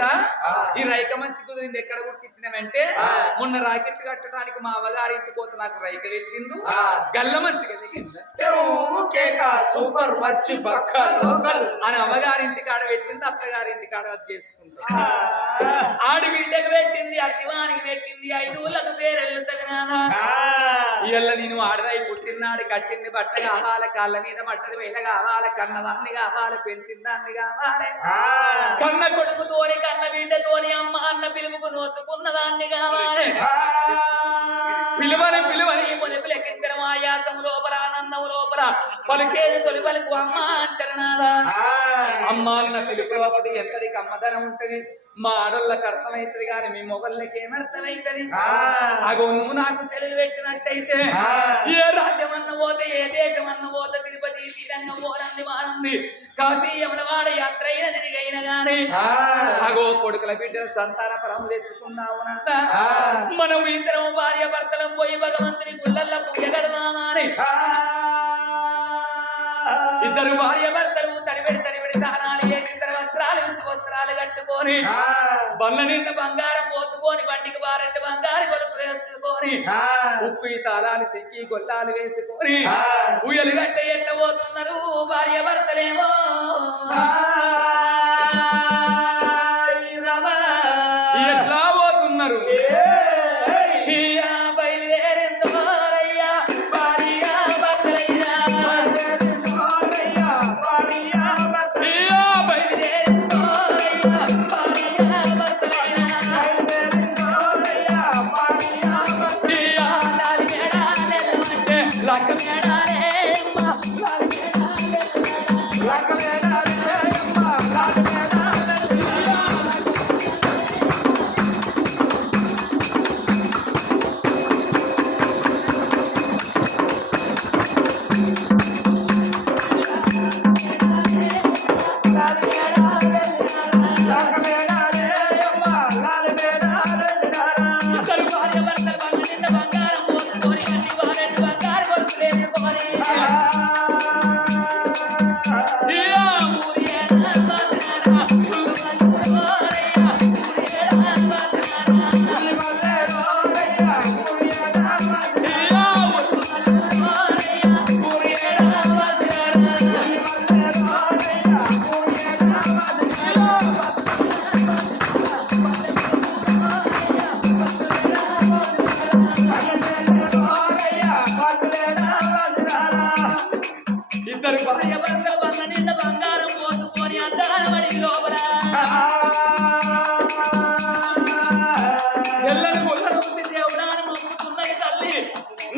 రైక ఈ రైక మంచి కుదిరింది ఎక్కడ కుట్టించినామంటే మొన్న రాకెట్ కట్టడానికి మా అవ్వగారి ఇంటికి పోతే నాకు రైక పెట్టిండు గల్ల మంచిగా సూపర్ మంచి పక్క లోకల్ అని అమ్మగారి ఇంటికి ఆడ పెట్టింది అత్తగారి ఇంటికి ఆడ చేసుకుంది ఆడి బిడ్డకు పెట్టింది అశివానికి పెట్టింది 5 ఊళ్ళకు పేరెళ్ళు తగినాదా ఇళ్ళ నేను ఆడదాయి పుట్టినాడు కట్టింది బట్ట కావాలి కాళ్ళ మీద మట్టది వేల కావాలి కన్నదాన్ని కావాలి పెంచిందాన్ని కావాలి కన్న కొడుకుతోని కన్న బిడ్డతోని అమ్మ అన్న పిలుపుకు నోసుకున్న దాన్ని కావాలి పిలువని పిలువని పొలిపు లెక్కించడం ఆయాసం లోపల ఆనందం లోపల పలికేది తొలి పలుకు అమ్మ అంటారు నాదా అమ్మ అన్న పిలుపు లోపల ఎంతటికి అమ్మదనం ఉంటది మా ఆడోళ్ళకి అర్థమవుతుంది కానీ మీ మొగళ్ళకి ఏమర్థమవుతుంది అగో నువ్వు నాకు తెలివి పెట్టినట్టయితే ఏ రాజ్యం అన్న పోతే ఏ దేశం అన్న పోతే తిరుపతి శ్రీరంగం పోనంది మానంది కాశీ యమలవాడ యాత్ర అయిన తిరిగైన గాని అగో కొడుకుల బిడ్డల సంతాన ఫలం తెచ్చుకున్నావునంట మనం ఇద్దరం భార్య భర్తలం పోయి భగవంతుని గుళ్ళల్లో పూజ కడదామని ఇద్దరు భార్య భర్తలు తడిబెడి దానాలు వేసి వస్త్రాలు కట్టుకొని బండ్ల నిండా బంగారం పోసుకొని బండికి బారెంటి బంగారు కొడుకులు వేసుకొని ఉప్పు తాళాలు సిక్కి గొల్లాలు వేసుకొని ఉయ్యలు గట్ట ఎట్లా పోతున్నారు భార్య భర్తలేమో ఎట్లా పోతున్నారు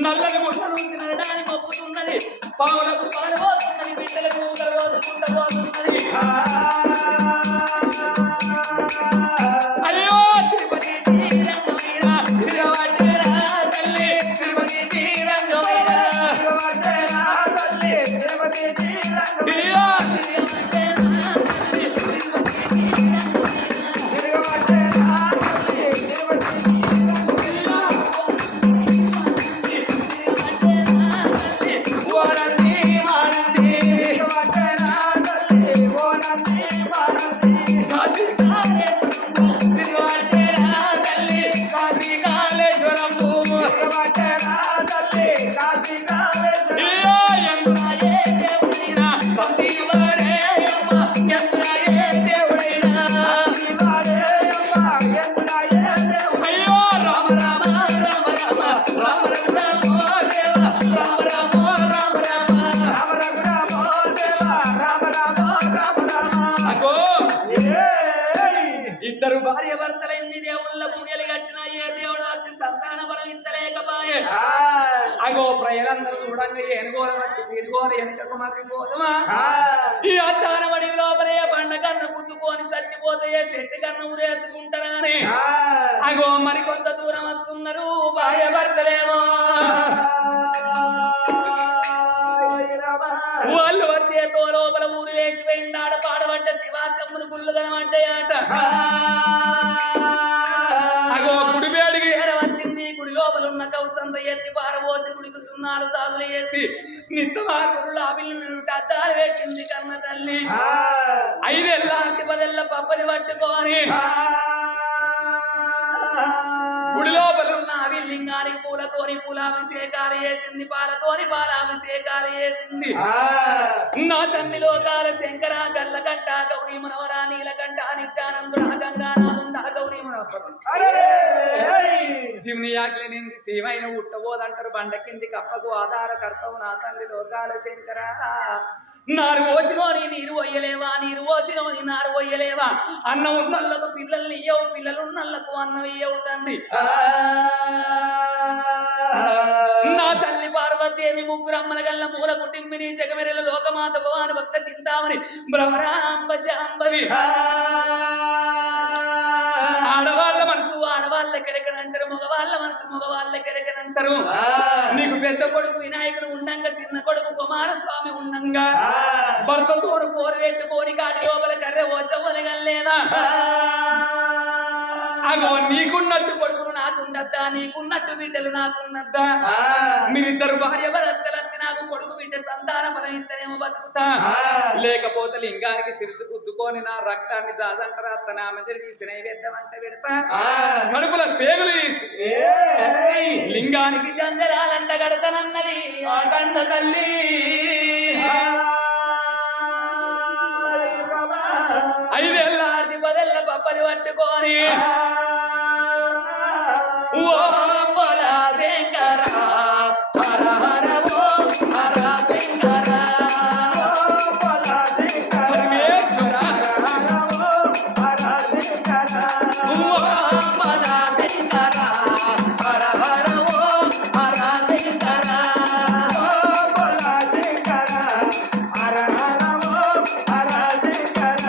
నల్లని గుడ్డలు తినడానికి మొక్కుతున్నది పావులకు పాలు పోతున్నది బిడ్డలకు రోజుకుంట పోతున్నది అయ్యో తిరుపతి తీరంగమైనా తిరువట్టేరా తల్లి తిరుపతి తీరంగమైనా తల్లి తిరుపతి తీరంగమైనా ఇద్దరు భార్య భర్తలు ఎన్ని దేవుళ్ళ పూజలు కట్టినా ఏ దేవుడు వచ్చి సంతాన బలం ఇంతలేకపాయే అగో ప్రజలందరూ చూడండి ఎనుగోల వచ్చి తిరుగోల వెనుకకు మర్రిపోదుమా ఈ అద్దాన బడి లోపలే బండ కన్న గుద్దుకొని చచ్చిపోతే చెట్టు కన్న ఊరేసుకుంటారా అని అగో మరికొంత దూరం వస్తున్నారు భార్య భర్తలేమో వాళ్ళు వచ్చేతో లోపల ఊరు వేసిపోయింది ఆడ పాడబడ్డ శివాసమ్మును గుళ్ళుదనం అంటే ఆట అగో గుడి వేడికి ఏర వచ్చింది గుడి లోపల ఉన్న కౌసంత ఎత్తి పారబోసి గుడికి సున్నాలు సాదులు వేసి నిత్తమా గురులు అభిలు అద్దాలు పెట్టింది కన్న తల్లి 5 ఏళ్ళ 10 పప్పది పట్టుకొని గంగాభిషేకాలు చేసింది పాలతోని పాలాభిషేకాలు చేసింది నా తల్లి లోకాల శంకర గల్లగంట గౌరీ మనవరా నీలకంఠ నిత్యానందుడ గంగానాథుండ గౌరీ మనవర శివుని ఆకలినింది శివైన ఉట్టబోదంటారు బండ కింది కప్పకు ఆధారకర్తవు నా తల్లి లోకాల శంకర నారు పోసినోని నీరు పోయలేవా నీరు పోసినోని నారు పోయలేవా అన్నం ఉన్నళ్ళకు పిల్లల్ని ఇయ్యవు పిల్లలు ఉన్నళ్ళకు అన్నం ఇయ్యవు తండ్రి నా తల్లి పార్వతీదేవి ముగ్గురు అమ్మల గల్ల మూల కుటుంబిని జగమెరల లోకమాత భవాని భక్త చింతామణి భ్రమరాంబ శాంభవి ఆడవాళ్ళ మనసు ఆడవాళ్ళ కెరకనంటారు మగవాళ్ళ మనసు మగవాళ్ళ కెరకనంటారు నీకు పెద్ద కొడుకు వినాయకుడు ఉండంగా చిన్న కొడుకు కుమారస్వామి ఉండంగా భర్త తోరు పోరు పెట్టుకోని కాటి లోపల కర్రె ఓసవలగలేదా అగో నీకున్నట్టు కొడుకులు నాకున్నద్దా నీకున్నట్టు బిడ్డలు నాకున్నద్దా మీరిద్దరు భార్య భర్తలు వచ్చి నాకు కొడుకు బిడ్డ సంతాన ఫలం ఇద్దరేమో బతుకుతా లేకపోతే లింగానికి సిరుసు గుద్దుకొని నా రక్తాన్ని జాజంటారా అత్త నా మీద తీసి నైవేద్యం అంటే పెడతా కడుపుల పేగులు తీసి లింగానికి జంజరాలంట గడతనన్నది ఆ కన్న తల్లి ఐదేళ్ళ ఆర్ది పదేళ్ళ పప్పది పట్టుకొని ఓ బోలా శంకర హర హర ఓ హర శంకర బోలా శంకర పరమేశ్వర హర హర ఓ హర శంకర ఓ బోలా శంకర హర హర ఓ హర శంకర ఓ బోలా శంకర హర హర ఓ హర శంకర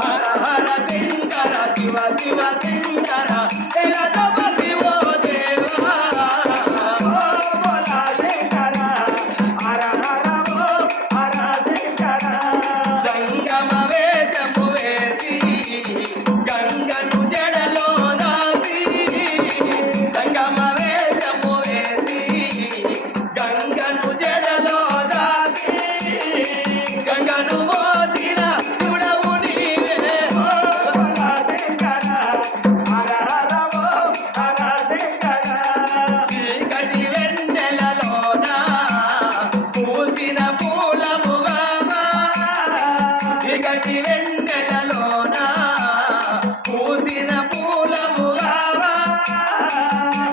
హర హర శంకర శివ శివ శంకర జగదపతి ఓ దేవా ఓ బోలా శంకర హర హర ఓ హర శంకర జంగమ వేషము వేసి గంగను జడలో దాసి జంగమ వేషము వేసి గంగను జడలో దాసి గంగను మోసిన చూడవు నీవే ఓ బోలా శంకర హర హర ఓ హర శంకర చీకటి వెన్నెలలోన పూసిన పూలముగా చీకటి వెన్నెలలోన పూసిన పూలముగా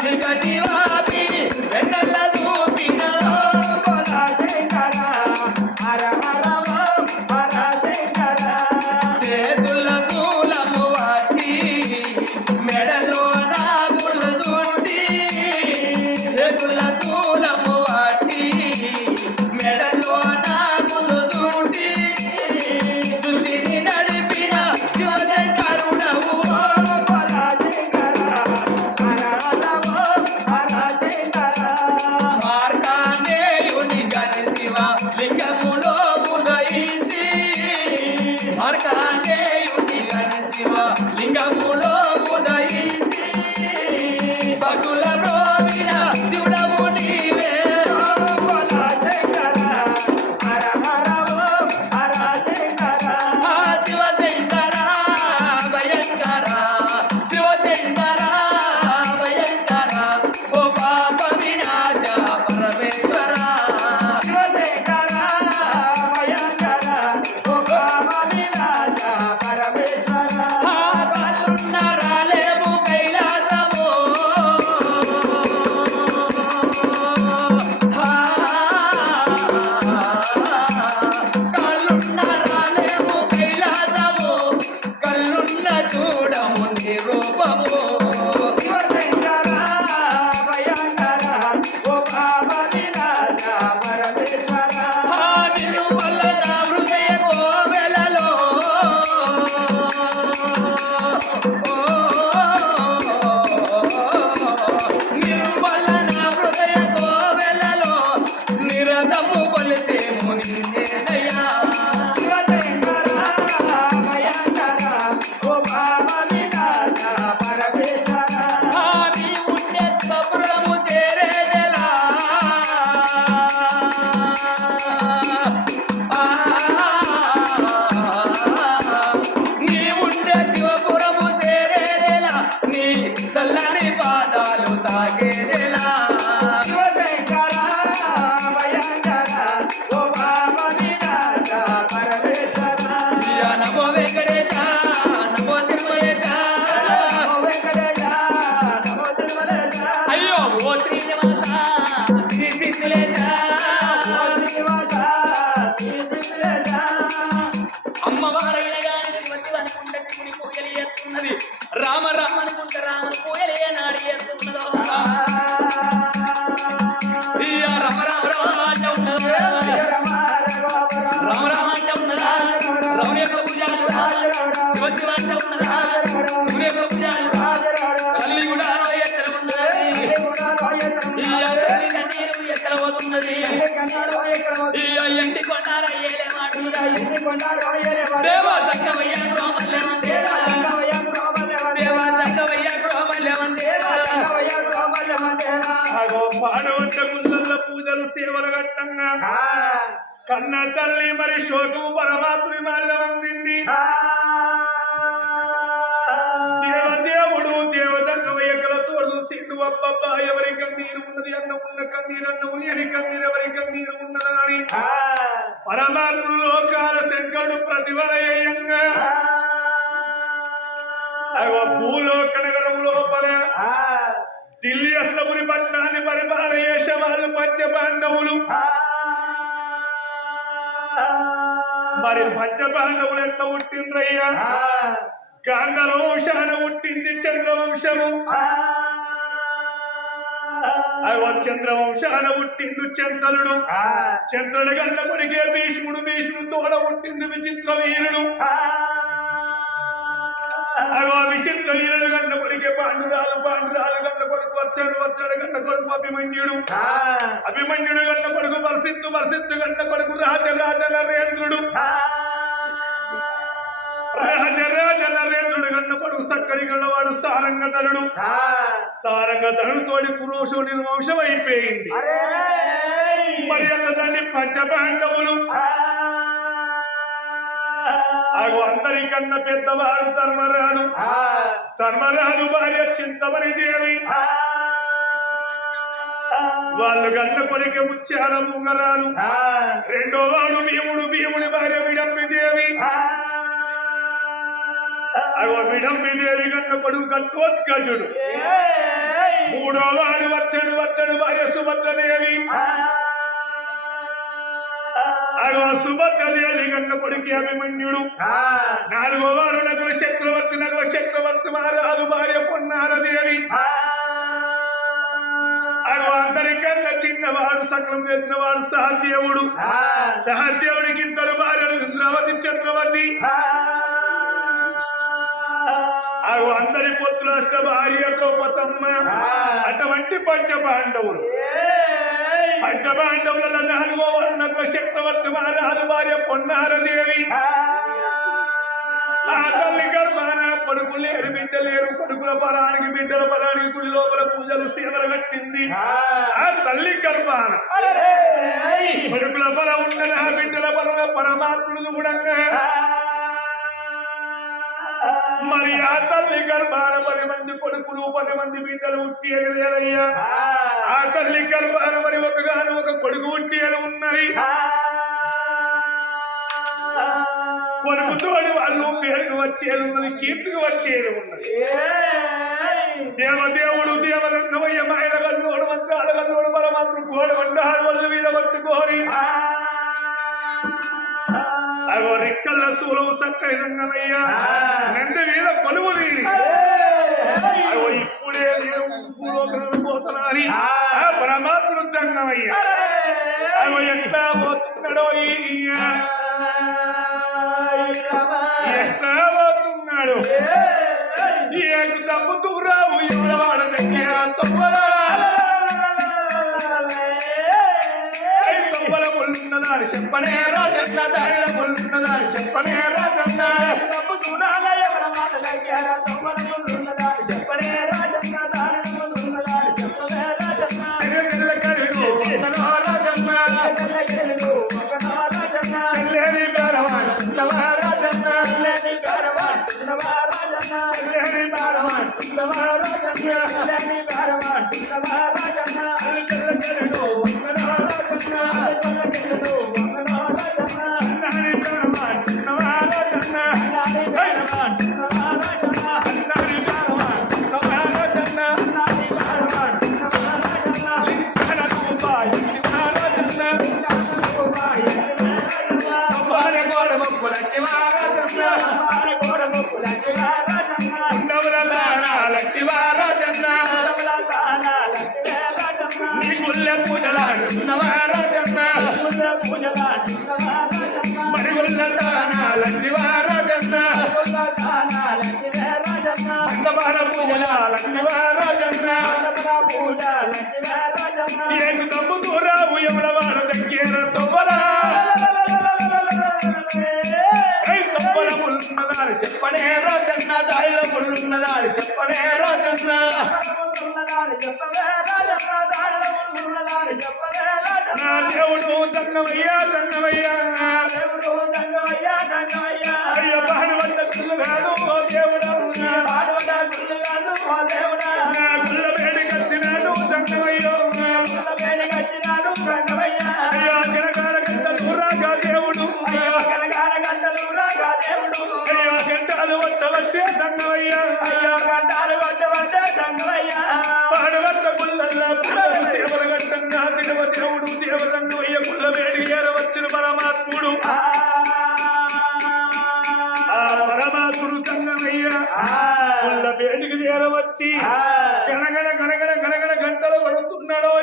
చీకటి వాపి వెన్నెల దూపిన బోలా శంకర హర హర ఓ హర శంకర చేతుల చూలము వాటి మెడలో నాగులు దుండి చేతుల చూలము వాటి మెడలో నాగులు దుండి శుచిని నడిపిన శివశంకరుడవు బోలా శంకర హర హర ఓ హర శంకర మార్కాండేయుని గని శివ లింగములో ఉదయించి మార్కాండేయుని గని శివ లింగములో ఉదయించి భక్తుల బ్రోవిన శివుడవు నీవే ఓ బోలా శంకర హర హర ఓ హర శంకర శివ శంకర భయంకర శివ శంకర భయంకర ఓ పాప వినాశ పరమేశ్వర శివ శంకర భయంకర ఓ పాప వినాశ పరమేశ్వర రాలేము కైలాసము కళ్ళున్న రాలేము కైలాసము కళ్ళున్న చూడము నీ రూపము శివ శంకర భయంకర ఓ పాప వినాశ పరమేశ్వర నిరుమల నా హృదయ కోవెలలో నిర్మల నా హృదయ కోవెలలో నిరతము కొలిచేము నిన్నేనయ్యా శివ శంకర భయంకర ఓ పాప వినాశ పరమేశ్వర కన్నా కన్న తల్లి మరి శోకము పరమాత్ముని మాల్యం అందింది దేవదేవుడు దేవతన్న వైకల తోడు సింధు అబ్బబ్బ ఎవరి కన్నీరు ఉన్నది అన్న ఉన్న కన్నీరు అన్న ఉని కన్నీరు ఎవరి కన్నీరు ఉన్నదా అని పరమాత్ముడు లోకాల శంకరుడు ప్రతివరయంగా భూలోక నగరం లోపల ఢిల్లీ అస్లపురి పట్టణాన్ని పరిపాలన చేసే వాళ్ళు పంచపాండవులు మరి పంచపాండవులు ఎట్లా పుట్టిండ్రయ్యా గాంధర వంశాన పుట్టింది చంద్రవంశము చంద్రవంశాన పుట్టిండు చంద్రుడు చంద్రుడు గన్న కొడికే భీష్ముడు భీష్ముడు తోడ పుట్టింది విచిత్ర వీరుడు విచిత్ర వీరుడు గన్న కొడికే పాండురాలు పాండురాలు గన్న కొడుకు వచ్చాడు వచ్చాడు గన్న కొడుకు అభిమన్యుడు అభిమన్యుడు గన్న కొడుకు వర్షిత్తు వర్షిత్తు గన్న కొడుకు రాజరాజ నరేంద్రుడు రాజరాజ నరేంద్రుడు గన్న కొడుకు సక్కడి గన్నవాడు సారంగధనుడు సారంగధనుడు తోడి పురుషుడి వంశం అయిపోయింది మరి అన్నదాన్ని పంచపాండవులు అందరికన్నా పెద్దవాడు ధర్మరాజు ధర్మరాజు భార్య చింతమణి దేవి వాళ్ళు గన్న కొడికే ముత్యాల ముంగరాలు రెండో వాడు భీముడు భీముడి భార్య విడంబి దేవి విడంబి దేవి గన్న కొడుకు గట్టోత్కజుడు మూడో వాడు వచ్చడు వచ్చడు భార్య సుభద్రదేవి సుభద్రదేవి గన్న కొడుకు అభిమన్యుడు నాలుగో వాడు నగర చక్రవర్తి మహారాజు భార్య పొన్నారదేవి అందరికన్నా చిన్నవాడు సకలం తెలిసిన వాడు సహదేవుడు సహదేవుడికి ఇద్దరు భార్యలు ఇంద్రావతి చంద్రవతి అందరి పుత్రుల భార్య ద్రౌపదమ్మ అటువంటి పంచపాండవులు పంచపాండవుల నాలుగో వాడు నగర చక్రవర్తి మహారాజు భార్య పొన్నారదేవి ఆ తల్లి గర్భాన కొడుకు లేరు బిడ్డ లేరు కొడుకుల బలానికి బిడ్డల బలానికి గుడి లోపల పూజలు సేవలు కట్టింది ఆ తల్లి గర్భాన కొడుకుల బలం ఉన్నది ఆ బిడ్డల బల పరమాత్ముడు కూడా మరి ఆ తల్లి గర్భాన 10 మంది కొడుకులు 10 మంది బిడ్డలు ఉట్టి ఎగలేరయ్యా ఆ తల్లి గర్భాన మరి ఒక కొడుకు ఉట్టి అని ఉన్నది కొడుకుతోటి వాళ్ళు పేరుకు వచ్చేది ఉన్నది కీర్తికి వచ్చేది ఉన్నది దేవదేవుడు దేవగన్నమయ్య మాయల గల్లోడు మంచాల గల్లోడు పరమాత్మ కోడి వండారు వాళ్ళు మీద పట్టుకోని అగో రెక్కల సూలవు చక్కని రంగనయ్యా రెండు మీద కొలువు అగో ఇప్పుడే పోతున్నాని పరమాత్మ రంగమయ్యా అగో ఎట్లా పోతున్నాడో ఎట్లా పోతున్నాడు ఏకు తప్పుతూ రావు ఎవరవాడ దగ్గర తొమ్మల ముళ్ళున్నదాని చెప్పనే రాజన్న దారిలో ముళ్ళున్నదాని చెప్పనే రాజన్న తప్పుతూ రాల ఎవరవాడ దగ్గర తొమ్మల ముళ్ళున్నదాని చెప్పనే రాజన్న దారిలో ముళ్ళున్నదాని చెప్పనే రాజన్న చెప్పనే రాజన్న దారిలో ముళ్ళున్నదాని చెప్పనే రాజన్న నా దేవుడు పుల్ల పేటికి చేరవచ్చి గణగణ గణగణ గణగణ గంటలు కొడుతున్నాడో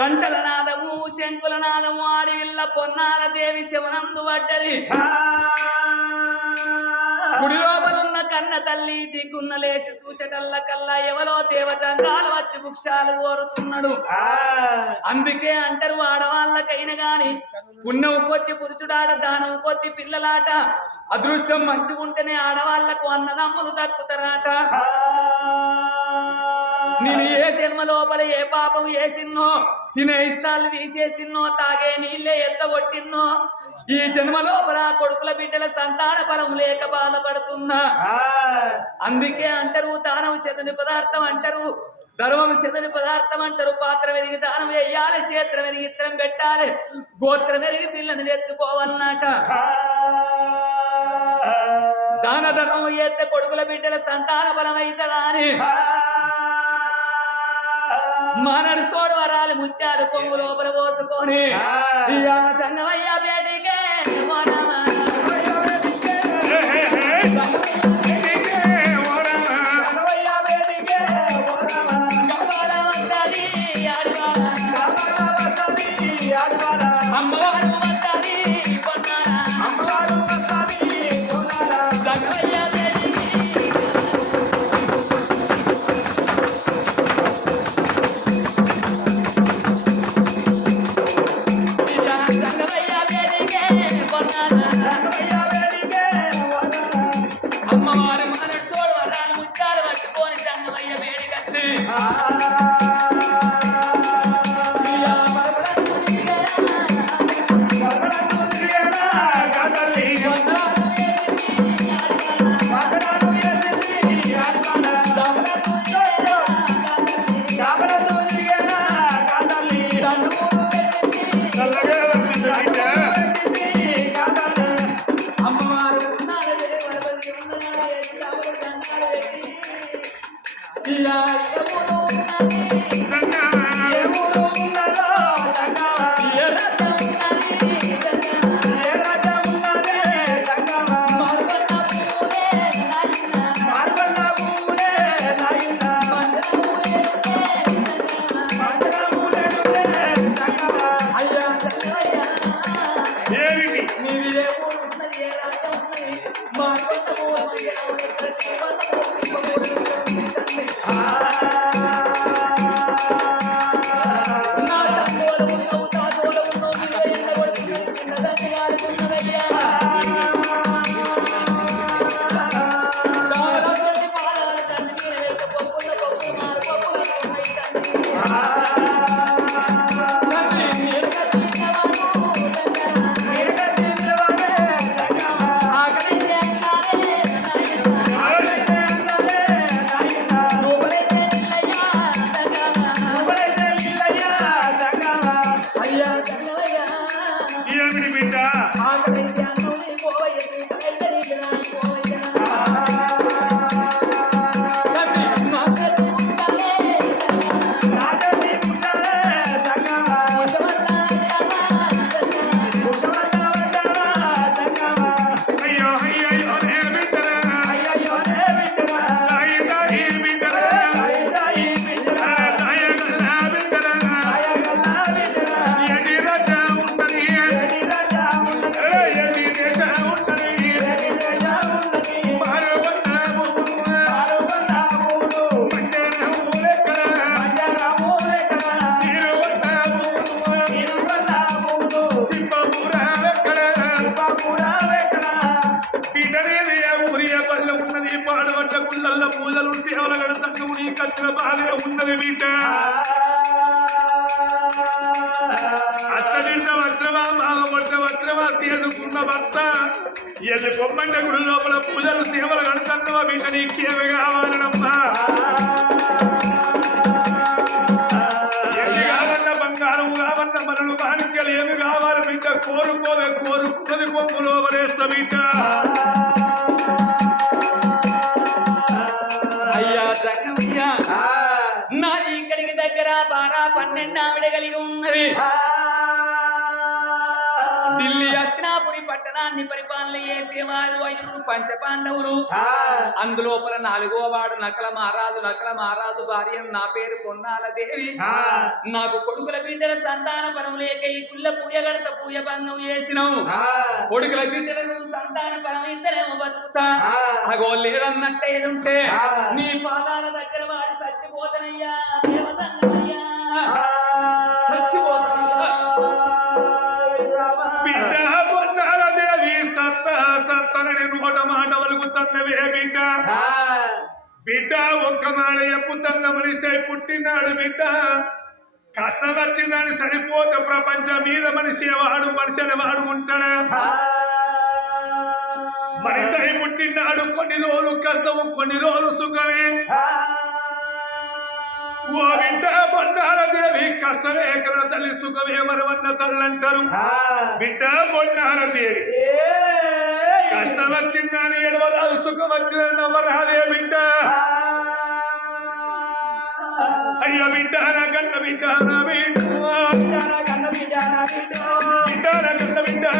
గంటల నాదము శంకుల నాదము ఆడివిల్ల పొన్నాల దేవి శివనందు పడ్డది గుడి లోపలున్న కన్న తల్లి దిగున్న లేచి చూసేటల్ల కల్లా ఎవరో దేవచండాలు వచ్చి వృక్షాలు కోరుతున్నాడు అందుకే అంటారు ఆడవాళ్ళకైనా గాని పుణ్యం కొద్ది పురుషుడాట దానం కొద్ది పిల్లలాట అదృష్టం మంచిగుంటేనే ఆడవాళ్లకు అన్నదమ్ములు దక్కుతారాట నేను ఏ జన్మ లోపల ఏ పాపం వేసిన్నో తినే ఇస్తాలు తీసేసిన్నో తాగే నీళ్ళే ఎత్తగొట్టిన్నో ఈ జన్మ లోపల కొడుకుల బిడ్డల సంతాన ఫలం లేక బాధపడుతున్నా అందుకే అంటారు దానం చెందని పదార్థం అంటారు ధర్మం చెందని పదార్థం అంటారు పాత్ర వెరిగి దానం వేయాలి క్షేత్రం వెరిగి ఇత్తరం పెట్టాలి గోత్రం వెరిగి పిల్లని తెచ్చుకోవాలన్నట దాన ధర్మం చేస్తే కొడుకుల బిడ్డల సంతాన బలం అవుతుందా అని మానడు తోడు వరాలు ముత్యాలు కొంగు లోపల పోసుకొని సంగమయ్య బేటికే అమ్మవారు మానడు వరాలు ముత్యాలు పట్టుకొని సంగమయ్య వేడికచ్చి పూజలు సేవలు గడుతూ నీ కచ్చిన బాధే ఉన్నది బిడ్డ అత్త బిడ్డ వజ్రమా మామ కొట్ట వజ్రమా చేదుకున్న భర్త ఎల్లి కొమ్మంట గుడి లోపల పూజలు సేవలు గడుతున్నవా బిడ్డ నీకేమి కావాలనమ్మా ఎల్లి కావన్న బంగారం కావన్న మనలు మాణిక్యాలు ఏమి కావాలి బిడ్డ కోరుకున్నది కొమ్ము లోపలేస్తా బిడ్డ నాది ఇక్కడికి దగ్గర 12 ఆవిడ కలిగి ఉన్నది ఢిల్లీ హస్తినాపురి పట్టణ పట్టణాన్ని పరిపాలన చేసేవారు 5 పంచపాండవులు. అందులోపల 4వ వాడు నకల మహారాజు భార్య నా పేరు పొన్నాల దేవి. నాకు కొడుకుల బిడ్డల సంతాన పరం లేక ఈ కుల్ల పూయగడత పూయ భంగం చేసినావు. కొడుకుల బిడ్డలకు సంతాన పరం ఇద్దరేమో బతుకుతా అగో లేదన్నట్టు ఏదుంటే నీ పాదాల దగ్గర వాడి చచ్చిపోతానయ్యా దేవతంగమయ్యా బిడ్డ పొన్నాల దేవి సత్తనని నోట మాట వలుగుతున్నవే బిడ్డ. బిడ్డ ఒక్క మాట చెప్పుతున్న మనిషి పుట్టినాడు బిడ్డ. కష్టం వచ్చిందని సరిపోతే ప్రపంచం మీద మనిషి వాడు ఉంటాడా? మనిషి పుట్టినాడు కొన్ని రోజులు కష్టము కొన్ని రోజులు సుఖమే. ఓ బిడ్డ పొన్నాల దేవి కష్టమే కదా తల్లి సుఖమే మరవన్న తల్లంటారు. బిడ్డ పొన్నాల దేవి కష్టం వచ్చిందని ఎడవరాదు సుఖం వచ్చిందని నవ్వరాదే బిడ్డ. అయ్యో బిడ్డ నా కన్న బిడ్డ నా బిడ్డ బిడ్డ నా కన్న బిడ్డ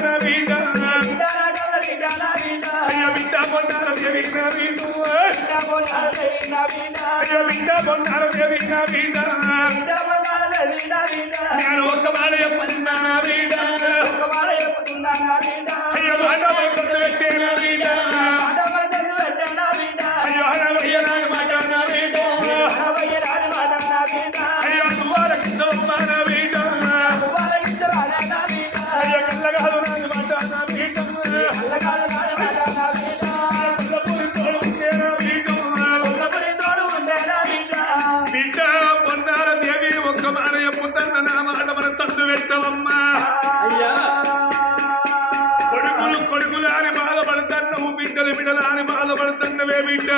నా బిడ్డ అయ్యో బిడ్డ పొన్నాల దేవి నా బిడ్డ అయ్యో బిడ్డ పొన్నాల దేవి నా బిడ్డ నేను ఒక్క మాట చెప్పుతున్నా నా బిడ్డ అయ్యో మాట కొత్త పెట్టే నా బిడ్డ అయ్యో అరవయ్య నాకు మాట నా బిడ్డ అయ్యో దువాల కింద నా బిడ్డ అయ్యో కళ్ళగాదు నాకు మాట నా బిడ్డ బిడ్డ పొన్నాల దేవి ఒక్క మాట చెప్పుతున్న నా మాట మన చదువు పెట్టవమ్మా. అయ్యా కొడుకులు అని బాధపడుతున్నావు బిడ్డలు అని బాధపడుతున్నవే బిడ్డ.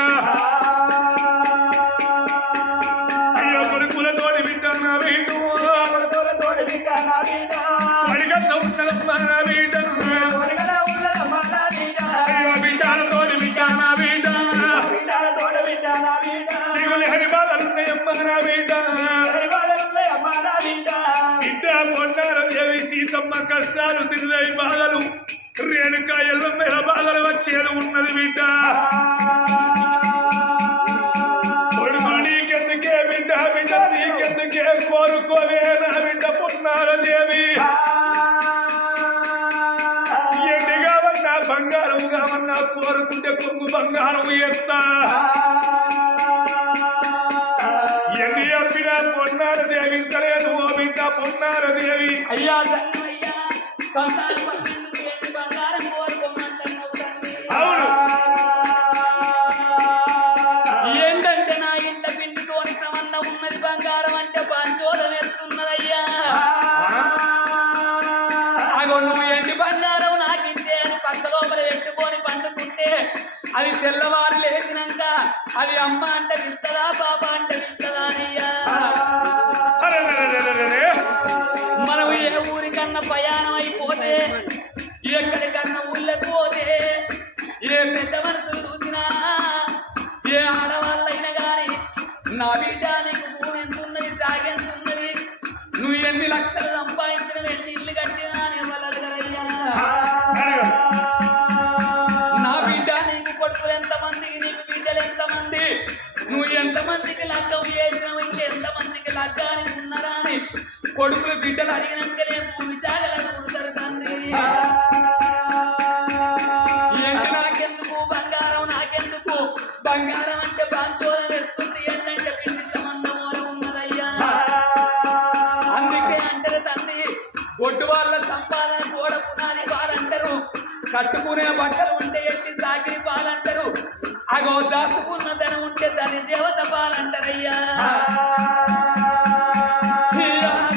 అయ్యో కొడుకులతోటి బిడ్డ నా బిడ్డ అడిగంత ఉన్నదమ్మా నా బిడ్డ అయ్యో బిడ్డలతోటి బిడ్డ నా బిడ్డ నీకు లేని బాధలున్నాయమ్మా నా బిడ్డ. బిడ్డ పొన్నాల దేవి సీతమ్మ కష్టాలు తిరిగాయి బాధలు రేణుకా ఎల్లమ్మ బాధలు వచ్చేది ఉన్నది బిడ్డ. కొడుకు నీకెందుకే బిడ్డ బిడ్డ నీకెందుకే కోరుకోవే నా బిడ్డ పొన్నాల దేవి. ఎండిగా ఉన్నా బంగారముగా ఉన్నా కోరుకుంటే కొంగు బంగారం ఎత్తా. ఎన్ని అప్పిన పొన్నాల దేవి ఇంకలేదు ఓ బిడ్డ పొన్నాల దేవి. అయ్యా సంతాన పరం ఎందుకు ఏంటి బంగారం కోరుకోమంటున్నావు తండ్రి? అవును ఏంటంటే నా ఇంట పిండితోని సంబంధం ఉన్నది బంగారం అంటే పంచోలం ఎత్తున్నదయ్యా. అగో నువ్వు ఎండి బంగారం నాకింటే పక్క లోపల పెట్టుకొని పండుకుంటే అది తెల్లవారు లేచినాక అది అమ్మ అంటే విత్తదా బాబా అంటే విత్తదా అయ్యా. మనం ఏ ఊరికన్నా ప్రయాణం అయిపోతే ఎక్కడికన్నా ఊళ్ళకు పోతే ఏ పెద్ద మనసులు చూసినా ఏ ఆడవాళ్ళైనా గాని నా బిడ్డ నీకు భూమి ఎంత ఉన్నది జాగెంత ఉన్నది నువ్వు ఎన్ని లక్షలు సంపాదించిన ఎన్ని ఇల్లు కట్టినా అని వాళ్ళు అడగరయ్యా. నా బిడ్డ నీకు కొడుకులు ఎంతమంది నీకు బిడ్డలు ఎంతమంది నువ్వు ఎంతమందికి లగ్గం చేసినావు ఇంకెంతమందికి లగ్గానికి ఉన్నారా అని కొడుకులు బిడ్డలు అడిగినాకనే భూమి జాగలను ఉడతారు తండ్రి. ఏంటి నాకెందుకు బంగారం నాకెందుకు బంగారం అంటే బాంచోల పెడుతుంది ఏంటంటే పిండి సంబంధం ఉన్నదయ్యా. అందుకే అంటారు తండ్రి గొడ్డు వాళ్ళ సంపాదన గోడ పునాది పాలంటారు కట్టుకునే బట్టలు ఉంటే ఎట్టి సాగిరి పాలంటారు అగో దాచుకున్న ధనం ఉంటే దాని దేవత పాలంటారయ్యా.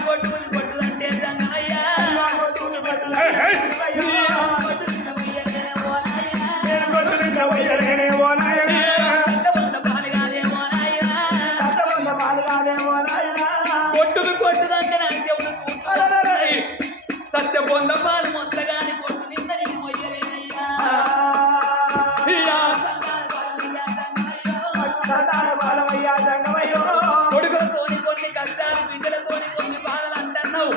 కొట్టుదంటే జంగమయ్యా కొట్టుదంటే నా చెవులు సత్య పొంద పాలు మొత్తగాని కొట్టు నింద నేను మొయ్యలేనయ్యా. కొడుకులతోని కొన్ని కష్టాలు బిడ్డలతోని కొన్ని బాధలు అంటున్నావు.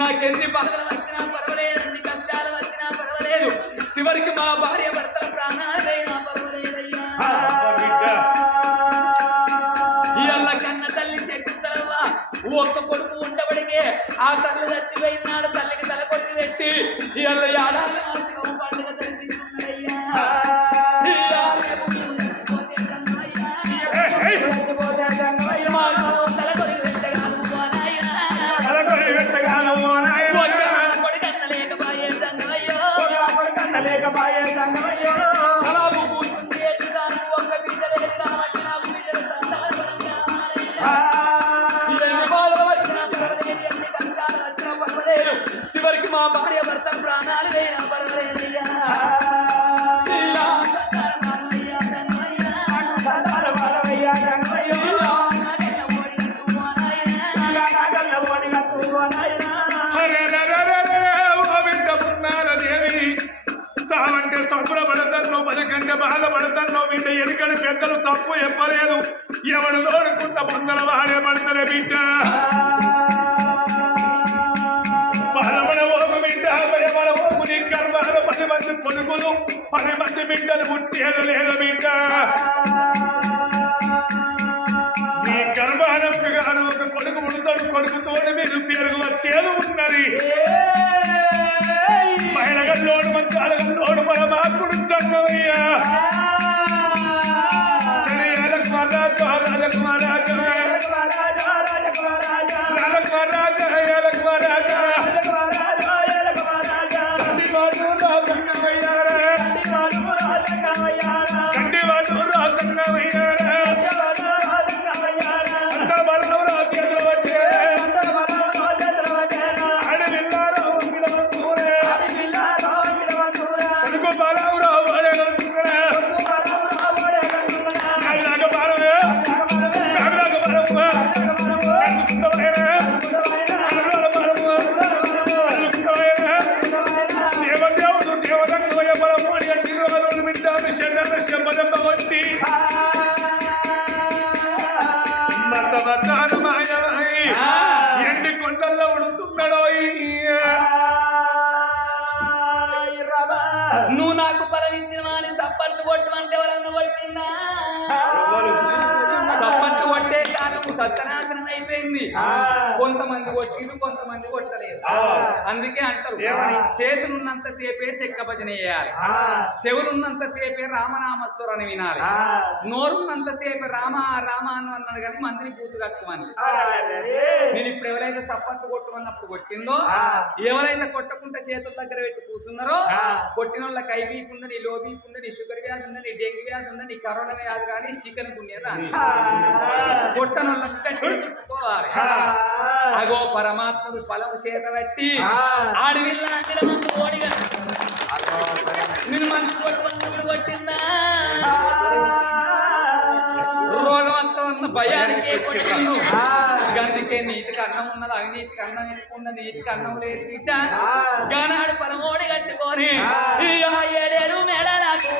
నాకెన్ని బాధలు వచ్చినా పర్వాలేదు ఎన్ని కష్టాలు వచ్చినా పర్వాలేదు ఆ తల్లి చచ్చిపోయినాడు తల్లికి తల కొట్టి పెట్టి ఇవాళ ఏడాది మాసికం పండుగ జరిపిస్తున్నాడయ్యా చివరికి మా భార్య భర్త ప్రాణాలు వేయడం పర్వాలేదయ్యా సావంటే తప్పుల పడతాను పదకంటే బాధపడతాను బిడ్డ ఎనుకని పెద్దలు తప్పు చెప్పలేదు ఎవడు తోడుకుంట పొందల వాడే పడతలే బిడ్డ బాధపడవోకు బిడ్డ భయపడవోకు నీ గర్భాలు 10 మంది కొడుకులు 10 మంది బిడ్డలు పుట్టేది లేదు బిడ్డ నీ గర్భాలకు గాను ఒక కొడుకు పుడతాడు కొడుకుతోటి మీరు పెరుగు వచ్చేది ఉన్నది మహిళగల్లోడు మంచి అడగల్లోడు పరమాత్ముడు చన్నవయ్యా ఎండి కొండల్లో ఉడుతున్నాడో నువ్వు నాకు పరమించినవాని చప్పట్లు కొట్టమంటే ఎవరన్నా కొట్టిందా చప్పట్లు కొట్టే కాలం సత్యనాశనం అయిపోయింది కొంతమంది కొట్టిండు కొంతమంది కొట్టలేదు అందుకే అంటారు చేతులున్నంత సేపే చెక్క భజన చేయాలి చెవులున్నంత సేపే రామనామస్వరాన్ని వినాలి నోరున్నంత సేపే రామ రామ అని అన్నాడు కానీ మందిని పూర్తి కట్టుమని నేను ఇప్పుడు ఎవరైతే చప్పట్లు కొట్టమన్నప్పుడు కొట్టిందో ఎవరైతే కొట్టకుండా చేతుల దగ్గర పెట్టి కూర్చున్నారో కొట్టిన వాళ్ళ కై బీపీ ఉందా నీ లో బీపీ ఉందా నీ షుగర్ వ్యాధి ఉందా నీ డెంగ్యూ వ్యాధి ఉందా నీ కరోనా వ్యాధి కానీ చికెన్ గుండేదా కొట్టనోళ్ళకి చుట్టుకోవాలి అగో పరమాత్ముడు ఫలం చేత బట్టి ఆడవిల్ల ఓడిగా నేను మంచి కొట్టిందా రోగమంతా ఉన్న భయానికి కొట్టిండు గందుకే నీతికి అన్నం ఉన్నది అవినీతికి అన్నం ఎక్కువ నీతికి అన్నం లేదు బిడ్డ గానాడు పరమోడి కట్టుకొని 7 మేడలకు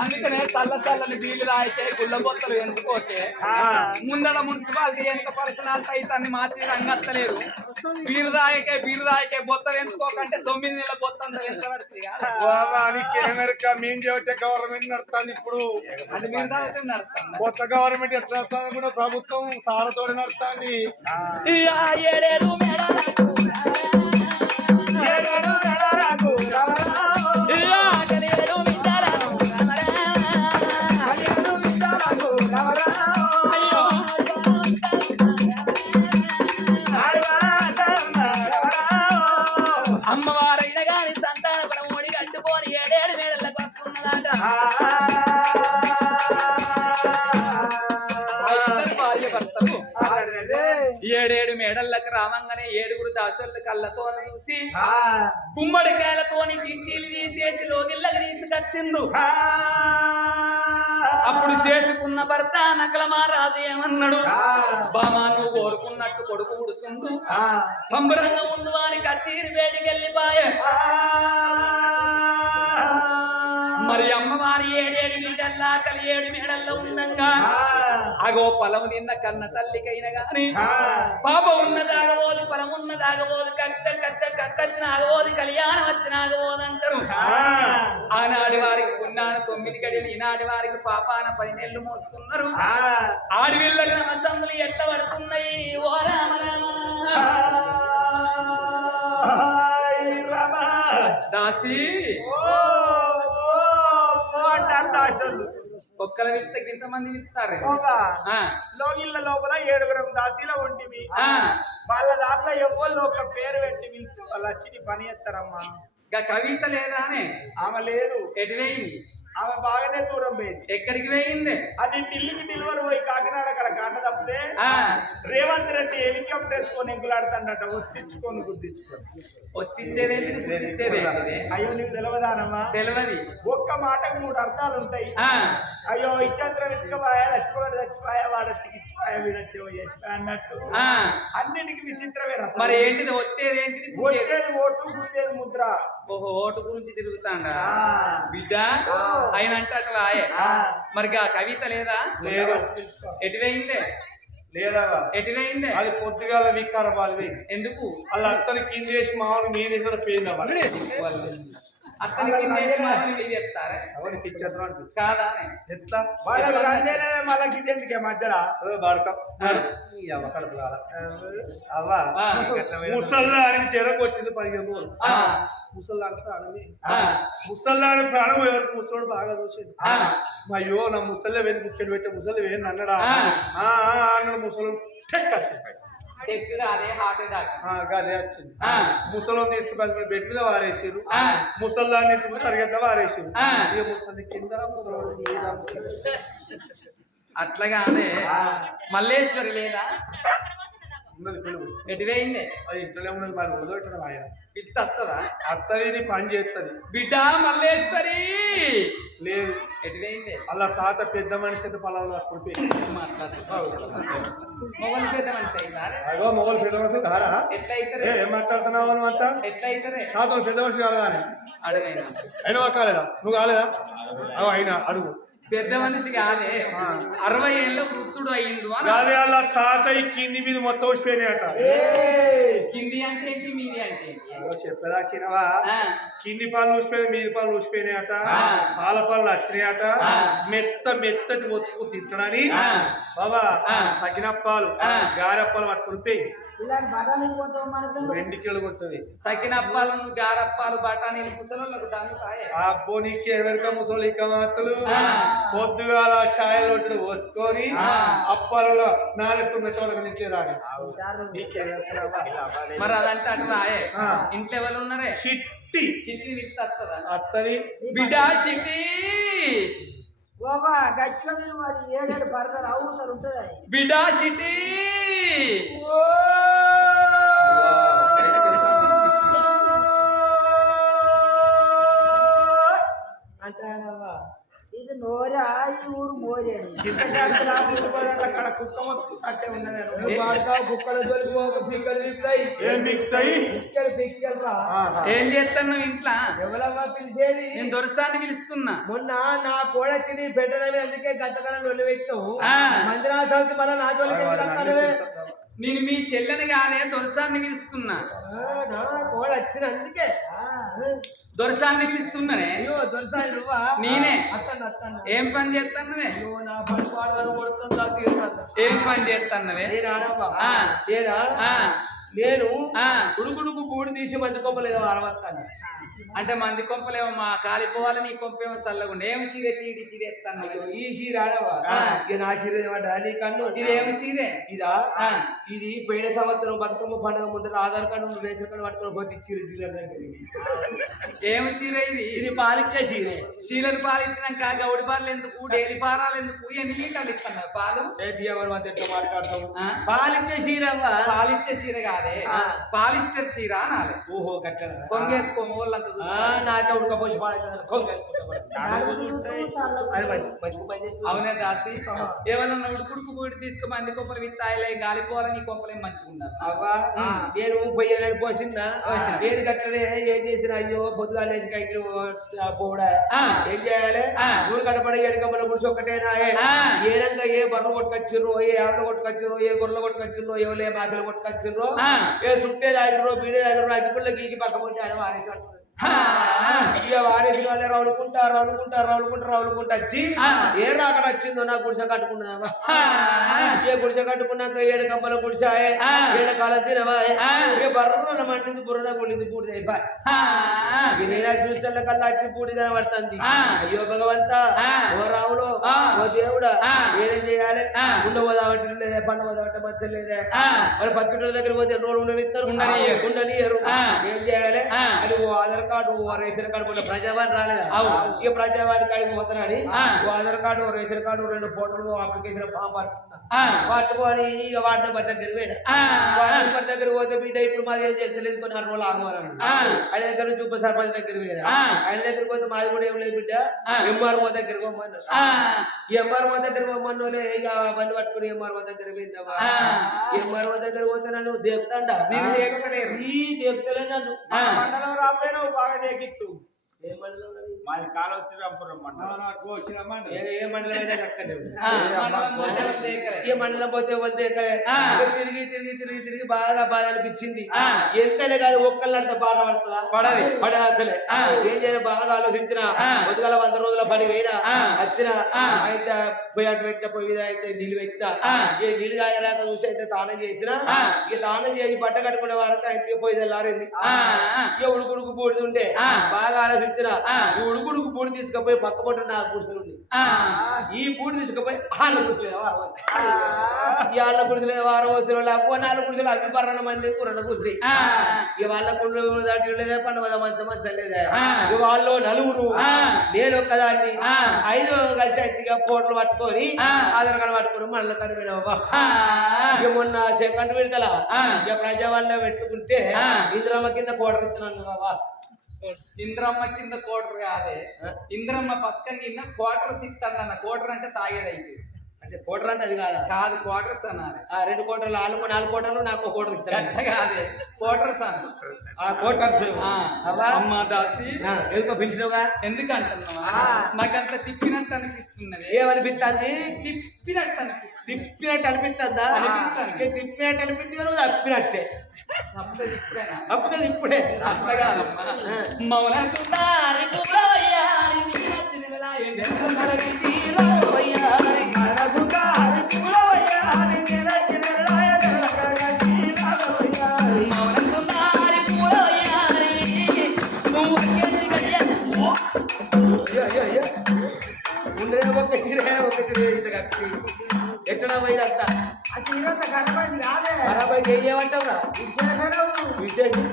అందుకనే చల్లని నీళ్లు తాగితే గుళ్ళ బొత్తలు ఎందుకోతే ముందర మున్సిపాలిటీ ఎంత పర్సనాలిటీ అయితే అన్ని మార్చి రంగత్తలేదు బీరు రాయకే బొత్తలు ఎందుకోకంటే 9 నెలల బొత్త ఎంత పడుతుంది మేము చెబితే గవర్నమెంట్ నడుస్తుంది ఇప్పుడు అది మీరు తాగితే నడుస్తాం కొత్త గవర్నమెంట్ ఎట్లా నడుస్తుంది కూడా ప్రభుత్వం సారతోటి నడుస్తుంది అమ్మవారైన గాని సంతాన పరమోడి కట్టుకొని 7 మేడలకు వస్తున్నదాట భార్య భర్తలు ఏడేడు మేడళ్ళకు రావంగానే ఏడుగురు దాసోళ్ళ కళ్ళతో చూసి గుమ్మడికాయలతోని దిష్టిలు తీసేసి లోగిళ్ళకి తీసుకొచ్చిండ్రు. అప్పుడు చేసుకున్న భర్త నకల మహారాజు ఏమన్నాడు, బామా నువ్వు కోరుకున్నట్టు కొడుకు ఉడుతుండు, సంబరంగా ఉండు అని కచేరి వేడికి వెళ్ళిపోయే. మరి అమ్మవారి ఏడేడు మీడల్లా కలి 7 మేడల్లో ఉండంగా అగో పొలం తిన్న కన్న తల్లికైనా గాని పాప ఉన్నదాగబోదు, పొలం ఉన్నదాగబోదు, కక్కచ్చిన ఆగబోదు, కళ్యాణం వచ్చిన ఆగబోదు అంటారు. ఆనాడి వారికి పున్నాన 9 గడియలు, ఈనాటి వారికి పాపాన 10 నెలలు మోస్తున్నారు. ఆడివిళ్ళకి నమస్తందులు ఎట్లా పడుతున్నాయి ఓ రామ రామ దాసి ఒక్కల విత్త ఇంతమంది విత్తారు. లోగిళ్ళ లోపల 7 దాసీల ఉంటివి. వాళ్ళ దాంట్లో ఎవరు ఒక పేరు పెట్టి పిలిచి వాళ్ళు వచ్చి పని చేస్తారమ్మా. కవిత లేదా అనే ఆమె లేదు. ఎటు వేయింది? ఆమె బాగానే దూరం పోయింది. ఎక్కడికి వేయింది? అది ఢిల్లీకి డెలివరీ పోయి కాకినాడ అక్కడ కాట తప్పితే రేవంత్ రెడ్డి హెలికాప్టర్ వేసుకొని ఎగ్గులాడుతాడట. ఒత్తించుకొని గుర్తించుకొని ఒత్తిచ్చేది అయ్యో నీకు తెలియదానమ్మా? తెలియదు. ఒక్క మాటకు 3 అర్థాలు ఉంటాయి. అయ్యో ఇచ్చంత్రం ఇచ్చుకోపాయా, చచ్చిపోయాడు చచ్చిపోయా, వాడు చికిత్సపాయా, వీడొచ్చేవో చేసిపోయా అన్నట్టు అన్నిటికీ విచిత్రమే. మరి ఏంటిది ఒత్తేది? ఏంటిది? ఒత్తేది ఓటు, గుద్దేది ముద్ర. ఓహో, ఓటు గురించి తిరుగుతాడా బిడ్డ? ఆయన అంటే అట్లా ఆయే. మరి కవిత లేదా? ఎటు వేయిందే? లేదా ఎటు వేయిందే? అది పొద్దుగాల వికారాబాద్. ఎందుకు? వాళ్ళ అత్తని కింద చేసి మామూలు నేను ఇక్కడ పోయింది. అతని కింద చెప్తారా కాదా? ఎట్లా మళ్ళీ ఎందుకే మధ్యలో ముసల్లానికి చెరకు వచ్చింది 15 రోజులు. ముసల్లానికి ప్రాణం ఎవరికి ముసలోడు బాగా చూసింది. అయ్యో నా ముసలి వేది ముక్కలు పెట్టే ముసలి వేయండి అన్నాడా అన్నాడు. ముసలు టెక్ వచ్చింది. అదే హార్ట్ అటాక్ అదే వచ్చింది. ముసలో తీసుకుని బెడ్ మీద వారేసారు. ముసల్లాన్ని తరగతి వారేసారు. ఇక ముసలి కింద ముసలోడు మీద. అట్లాగానే మల్లేశ్వరి లేదా? ఎటు వేయిందే? అది ఇంట్లో ఉన్నది. మరి వదిలిపెట్టడం ఆయన పిలిస్తే వస్తుందా? అత్తది పని చేస్తుంది. బిడ్డ మల్లేశ్వరి లేదు. ఎటు వేయిందే? అలా తాత పెద్ద మనిషి అయితే పొలాలు కొడిపోయి మొగలు పెద్ద మనిషి అయిందా? అగో మొగలు పెద్ద మనిషి కారా? ఎట్లా అవుతారు? ఏం మాట్లాడుతున్నావు నువ్వు అంతా? ఎట్లా అవుతారే? తాత పెద్ద మనిషి కాదు కానీ అడుగైనా అయినా కాలేదా? నువ్వు కాలేదా? అయినా అడుగు. పెద్ద మనిషి కాదే, 60 ఏళ్ళ వృద్ధుడు అయ్యిండు అని. అదే అలా తాత ఈ కింది మీద మొత్తం వచ్చిపోయినాయట. కింది అంటే ఏంటి, మీది అంటే చెప్పదాకినవా? కింది పాలు ఊసిపోయి మీది పాలు ఊసిపోయినాయట. పాల పాలు వచ్చినాయట. మెత్తటి ఒత్తుకు తింటాడని బాబా సకినప్పాలు గారెప్పాలు పట్టుకుని 2 కిలోలు వస్తుంది. సకినప్పాలు గారప్పాలు బఠానీలు ముసలోళ్ళకు దాన్ని అబ్బో నీకు ఎవరిక ముసలి ఇక మాత్రలు పొద్దుగాల షాయలు ఒడ్డు పోసుకొని అప్పాలలో నాలుగు మెత్తలకు నించేదాన్ని. మరి అదంటే అటు రాయే. ఇంట్లో ఎవరు ఉన్నారే? చిట్టి చిట్టి విత్ వస్తుందా? అత్తది బిడ్డ చిట్టి బిడ్డ చిట్టి ఇది నోరా ఈ ఊరు మోరే అక్కడ కుక్క మొత్తం ఉన్నది. కుక్కలు దొరికిపోక పిక్కలు పిక్కుతాయి. పిక్కలు రా. ఏం చేస్తాను ఇంట్లో? ఎవరమ్మా పిలిచేది? నేను దొరస్తాన్ని పిలుస్తున్నా. మొన్న నా కోడచ్చి పెట్టదని అందుకే గంటకాలం ఒళ్ళు పెట్టావు. మందిరా సమితి మళ్ళీ నా జోలికి నేను మీ చెల్లెని కాదే దొరసాన్ని పిలుస్తున్నా. నా కోడచ్చిన అందుకే దొరసాన్ని పిలుస్తున్నానే. నేనే. ఏం పని చేస్తానవే? ఏం పని చేస్తానవే? నేను ఆ. ఉడుకుడుకు పూడి తీసి మంది కొమ్మలేదు ఆరవస్తాను. అంటే మంది కొంపలేమో మా కాలిపోవాలి నీ కొంపేమో చల్లగుండే ఏం చీర తీడి తీరేస్తాను ఈ చీర ఆడవా ఇక నా చీర ఏమంటా నీ కన్ను ఇదేమి చీరే ఇదా ఆ. ఇది పోయిన సంవత్సరం బతుకమ్మ పండుగ ముందర ఆధార్ కార్డు రేషన్ కార్డు పట్టుకొని పోతే ఇచ్చి డీలర్ దగ్గరికి. ఏమి చీర ఇది ఇది పాలిచ్చే చీరే. చీరలు పాలు ఇచ్చినాక గౌడి పాలు ఎందుకు డైలీ పారాలు ఎందుకు ఎన్ని లీటర్లు ఇస్తున్నారు పాలు ఎవరు మధ్య ఎట్లా మాట్లాడతావు ఆ? పాలిచ్చే చీరవ్వా. పాలిచ్చే చీర కాదే ఆ. పాలిస్టర్ చీర అనాలి ఓహో గట్ల కొంగేసుకో మూలంతా నాకే ఉడకపోసి అది మంచి మంచి పని చేస్తుంది. అవునే దాసి ఏమన్నా ఉడుకుడుకు పూడి తీసుకు మంది కొంపలు విత్తాయిలే గాలిపోవాలని ఈ కొంపలేం మంచుకున్నారు అవ్వా నేను పొయ్యాలని పోసిందా నేను గట్లనే ఏం చేసిన అయ్యో పొద్దుగా లేచి కైకి పోడా ఏం చేయాలి ఊరు కనపడే ఏడుకమ్మల గుడిసి ఒక్కటేనా ఏడంగా ఏ బర్రెలు కొట్టుకొచ్చిర్రో ఏ ఆవిడ కొట్టుకొచ్చిర్రో ఏ గొర్రెలు కొట్టుకొచ్చిర్రో ఏ మాకలు కొట్టుకొచ్చిర్రో ఏ సుట్టే తాగిర్రో బీడే తాగిర్రో అగ్గిపుల్ల గీకి పక్క పోతే అది వారేసి ఇక వారేసిన వాళ్ళే రౌలుకుంటా వచ్చి ఏ రాకడ వచ్చిందో నా గుడిసె కట్టుకున్నావా ఏ గుడిసె కట్టుకున్నాక ఏడు కమ్మల గుడిసె ఏడు కాలం తినవా ఇక బర్ర మండింది బుర్ర గుళ్ళింది పూడిది అయిపోయి నేనా చూసిన కల్లా అట్టి పూడి కనబడుతుంది. అయ్యో భగవంతా ఓ రాముడు ఓ దేవుడా ఏం చేయాలి ఉండబోదామంటే లేదే పండు పోదామంటే మంచి లేదే మరి పక్కింటి దగ్గర పోతే రోడ్డు ఉండనిస్తారు ఉండనియరు ఏం చేయాలి అది ఓ ఆధార్ కార్డు ఓ రేషన్ కార్డు ప్రజావాణి రాలేదా ఇక ప్రజావాణి కాడికి పోతున్నాడు ఓ ఆధార్ కార్డు ఓ రేషన్ కార్డు 2 ఫోటోలు అప్లికేషన్ ఫామ్ పట్టుకొని ఇక వాటి నెంబర్ దగ్గర పోయినా వాటి నెంబర్ దగ్గర పోతే బిడ్డ ఇప్పుడు మాది ఏం చేస్తలేదు కొన్ని 6 రోజులు ఆగమన్నాడు. ఆయన దగ్గర నుంచి ఉప సర్పంచ్ దగ్గర పోయినా ఆయన దగ్గరికి పోతే మాది కూడా ఏం లేదు బిడ్డ ఎంఆర్ఓ దగ్గర పోమన్నాడు. ఎంఆర్ఓ దగ్గర పోమన్నోలే ఇక బండి పట్టుకుని ఎంఆర్ఓ దగ్గర పోయిందమ్మా. ఎంఆర్ఓ దగ్గర పోతే నన్ను దేపుతాండా నేను దేకుతలేరు ఈ దేపుతలే నన్ను మండలం రాబోయినా బాగా దేకిత్తు. ఏ మండలం ఉన్నది? మాది కాలువ శ్రీరాంపురం మండలం. ఏ మండలం అయినా కట్టలేదు. మండలం పోతే దేకలే. ఏ మండలం పోతే వద్దే తిరిగి బాగా బాధ అనిపించింది. ఎంతలే కానీ ఒక్కళ్ళంత బాధ పడుతుందా పడదు అసలే. ఏం చేయాలి బాగా ఆలోచించిన పొద్దుగల 100 రోజుల పడి వేయినా వచ్చిన అయితే పోయి అటు పెట్టిన పోయి అయితే నీళ్ళు పెట్టినా ఏ నీళ్ళు కాయరాక చూసి అయితే తానం చేసిన ఇక తానం చేసి బట్ట కట్టుకునే వారికి అయితే పోయి తెల్లారింది. ఇక ఉడుకుడుకు పూడుతుంటే బాగా ఆలోచించిన ఈ ఉడుకుడుకు పూడి తీసుకుపోయి పక్క పొట్టు 4 గుడిసెలుండి ఈ పూడి తీసుకుపోయి 4 గుడిసెలు ఈ 4 గుడిసెలు వారం వస్తే వాళ్ళు 4 గుడిసెలు అవి పర్రణ మంది 2 గుడిసి ఇక వాళ్ళ కుండ్లు దాటి లేదే పండుగ మంచం లేదా ఇక వాళ్ళు 4 నేను ఒక్కదాన్ని 5 కలిసి అట్టిగా ఫోటోలు పట్టుకొని ఆధార్ కార్డు పట్టుకొని మళ్ళీ కనిపినవా ఇక మొన్న సెకండ్ విడతల ఇక ప్రజావాళ్ళ పెట్టుకుంటే ఇంద్రమ్మ కింద కోటర్ ఇస్తున్నాను బాబా. ఇంద్రమ్మ కింద కోటర్ కాదే ఇంద్రమ్మ పక్కన కింద క్వార్టర్స్ ఇస్తాడన్న కోటర్ అంటే తాగేదైతే అంటే కోటర్ అంటే అది కాదా? కాదు క్వార్టర్స్ అనాలి. 2 కోటర్లు 4 కోటర్లు నాకు 1 కోటర్ ఇస్తాను కాదే కోటర్స్ అన్న ఆ కోటర్స్ అమ్మ దాసి ఎందుకో పిలిచినవుగా ఎందుకంటున్నావా నాకంత తిప్పినట్టు అనిపిస్తున్నది. ఏమనిపిస్తుంది? తిప్పినట్టు అనిపిస్తుంది. తిప్పినట్టు అనిపిస్తుందా? తిప్పినట్టు అనిపిస్తుంది నువ్వు తప్పినట్టే అప్పుడు ఇప్పుడే అట్లా కాదమ్మా మౌన సుందరి పూలవయ్యారి ఒక చీర ఎక్కడ పోయిందంతా ఆ చీరంతా ఖరాబైంది కాదే. ఖరాబ్ అయితే ఏమంటావురా విశేషం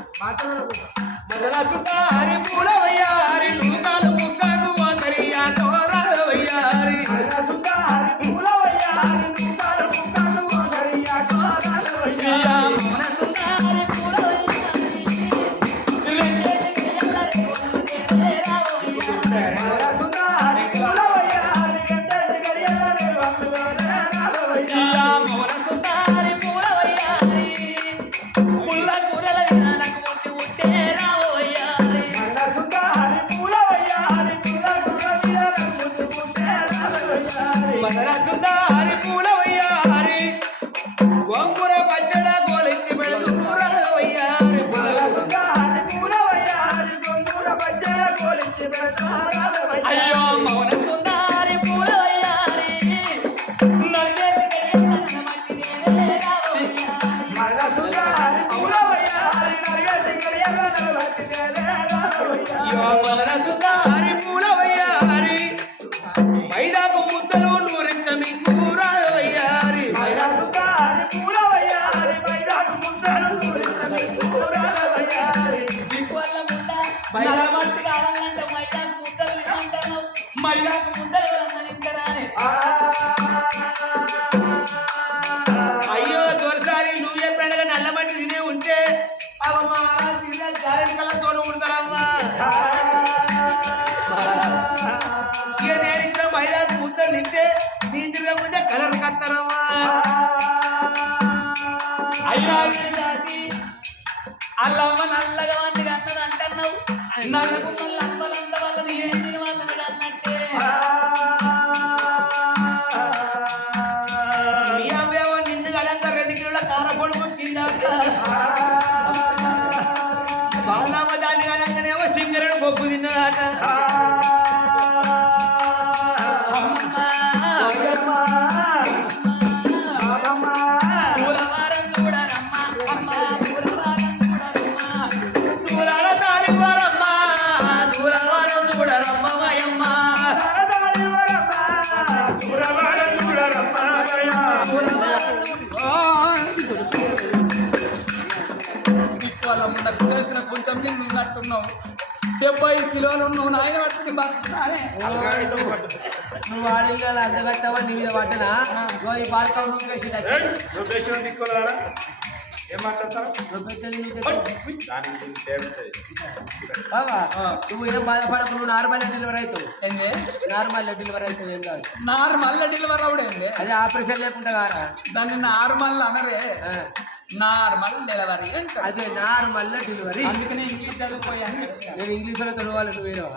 మదనసుతారి పూలవయ్యారి లూకాలు ముక్కడు అందరియా తోరవయ్యారి మదనసుతారి పూలవయ్యారి లూకాలు ముక్కడు అందరియా తోరవయ్యారి మౌనసుందరి మదనసుతారి పూలవయ్యారి గోంగూర పచ్చడ గోలించి పెడుతూరవయ్యారి అయ్యో మౌన సుందరి పూలవయ్యారి మదనసుతారి యోమన సుతారి పూలవయ్యారి మైదాకు ముద్దలు నూరింత మీ కూరవయ్యారి మట్టి కావాలంటే మైదాకు ముద్దలు తింటాను మైదాకు ముద్దలు తింటారా అయ్యో దొరసారి నువ్వు చెప్పాడుగా నల్ల మట్టి తినే ఉంటే అవమ్మా తినే క్యారెట్ కలర్ తోడు ఉడతారమ్మా నేను ఇక్కడ మైదాకు ముద్దలు తింటే నీ తిరిగే ముందే కలర్ కత్తారమ్మా అయ్యా అల్లమ్మ నల్లగా మంది అన్నది అంటున్నావు నల్లకు మళ్ళీ అమ్మలంత వల్ల ఏంటి వాళ్ళు అన్నట్టే నిన్ను కలంతా 2 కిలోల కారపొడి పుట్టిందా వాళ్ళమ్మ దాన్ని కలంగానేమో సింగరేడు బొగ్గు తిన్నదాట తెలిసిన కొంచెం నువ్వు కట్టున్నావు 70 కిలోలు నువ్వు నాయన పట్టుకుని బతుకుతానే నువ్వు వాడిల్లు అంత కట్టావా నీ మీద పట్టనా ఈ పార్క్ నువ్వు ఏం బాధపడకు నువ్వు నార్మల్ డెలివరీ అవుతావు ఏంది నార్మల్ డెలివరీ అవుతుంది ఏం కాదు నార్మల్ డెలివరీ అవుడేంది అదే ఆపరేషన్ లేకుండా కారా దాన్ని నార్మల్ అనరే నార్మల్ డెలివరీ అంటే అదే నార్మల్ డెలివరీ అందుకనే ఇంగ్లీష్ చదువుకోయాను నేను ఇంగ్లీష్ లో చదవాలి నువ్వు వేరే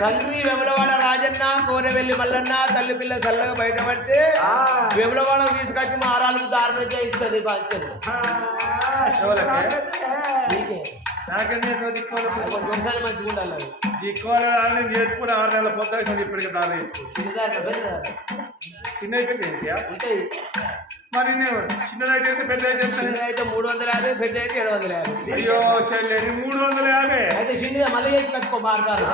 తండ్రి వెమలవాడ రాజన్న కోరెవెల్లి మల్లన్న తల్లి పిల్ల చల్లగా బయటపడితే వెమలవాడ తీసుకొచ్చి మా ఆరాలకు దారుణం చేయిస్తుంది పంచలు మంచిగా ఉండాలి దిక్కువాలి నేర్చుకుని 6 నెలల పొద్దు ఇప్పటికి దారి చిన్న ఉంటాయి మరి చిన్నదైతే పెద్ద అయితే 350 పెద్ద అయితే 750 అయ్యో చెల్లి 350 అయితే చిన్నగా మళ్ళీ చేసి కట్టుకో మార్గాలు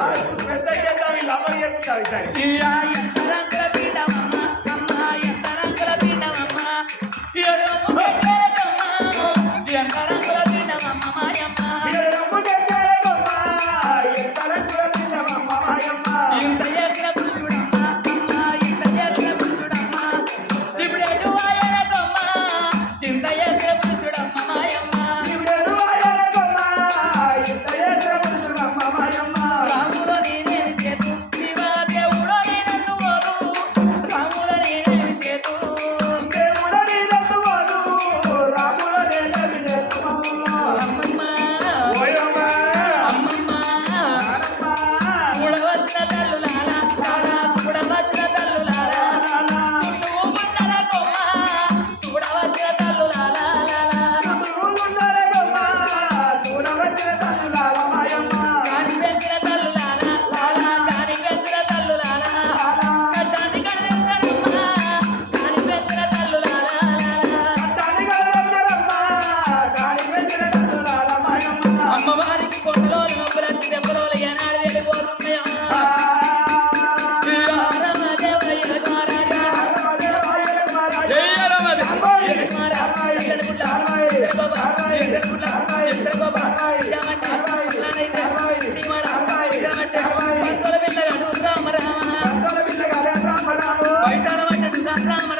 రామ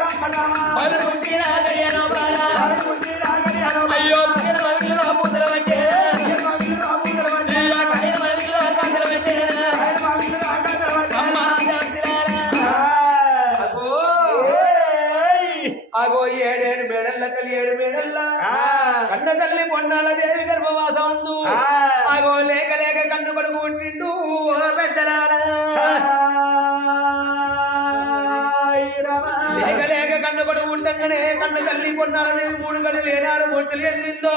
రామ ఆగో ఏడేడు మేడల్ల తల్లి 7 మేడల్ల కన్న తల్లి పొన్నాల దేవి గర్భవాసందు ఆగో లేక లేక కన్ను కొడుకు పుట్టిండు పెద్దలారా లేక లేక కన్ను కొడుకు పుట్టంగానే కన్ను తల్లి పొన్నాల దేవి 3 గంటలు 7 మూర్తులు ఎన్నిందో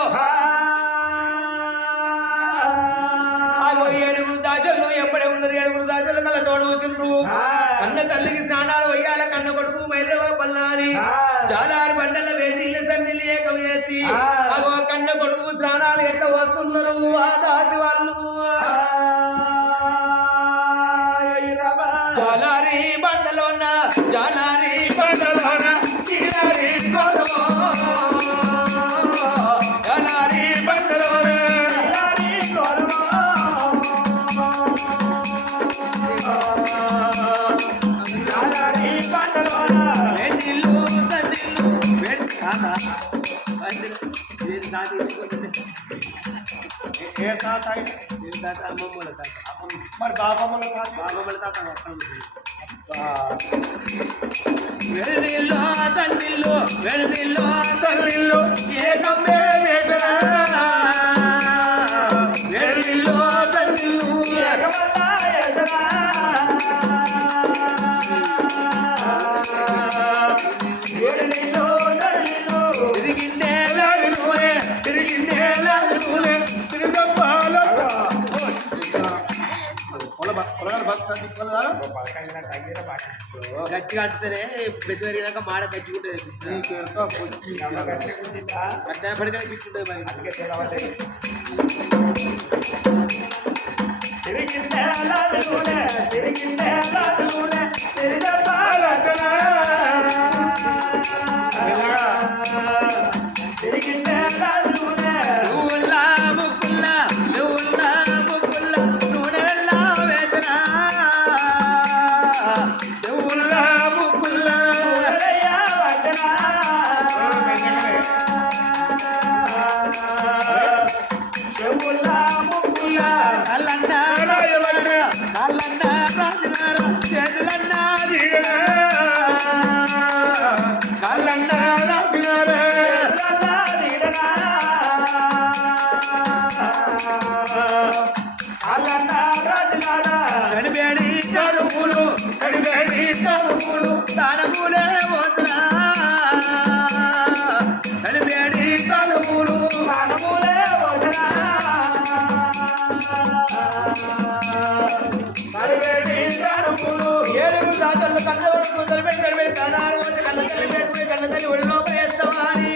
ఆగో 7 దాచలు ఎప్పుడే ఉన్నది 7 దాచలు కళ్ళ తోడు తిండ్రు కన్న తల్లికి స్నానాలు వయ్యాల కన్న కొడుకు మైలవ పల్లాని చాలారు బండల వేడిళ్ళు సన్నిలు ఏకం చేసి అగో కన్న కొడుకు స్నానాలు ఎట్లా వస్తున్నారు ఆ దాచి వాళ్ళు జాలారి బండలోన జాలారి బండలోన చీలారి జాలారి బండలోన మరి బాబమ్మల వెళ్లిల్లో తల్లిల్లో ఏకమే వేటరా వెళ్లిల్లో తల్లిల్లు ఏకమల్ల ఎదరా ఏడిలో తల్లిలో తిరిగిందేలాగులే తిరుగమ్మాల గట్టిగా అంటేనే పెద్ద పెరిగినాక మాడ గట్టిగుంటుంది అట్లా పడితే పిచ్చుంటుంది మరి తానములే పోతున్నా కడిబేడి తానములు తానములే పోతున్నా కడిబేడి తానములు 7 దాతలు కన్నవరకు తలపెట్టి కన్నాడు కన్న తల్లి పెట్టుకుని కన్న తల్లి ఒడిలో వేస్తామని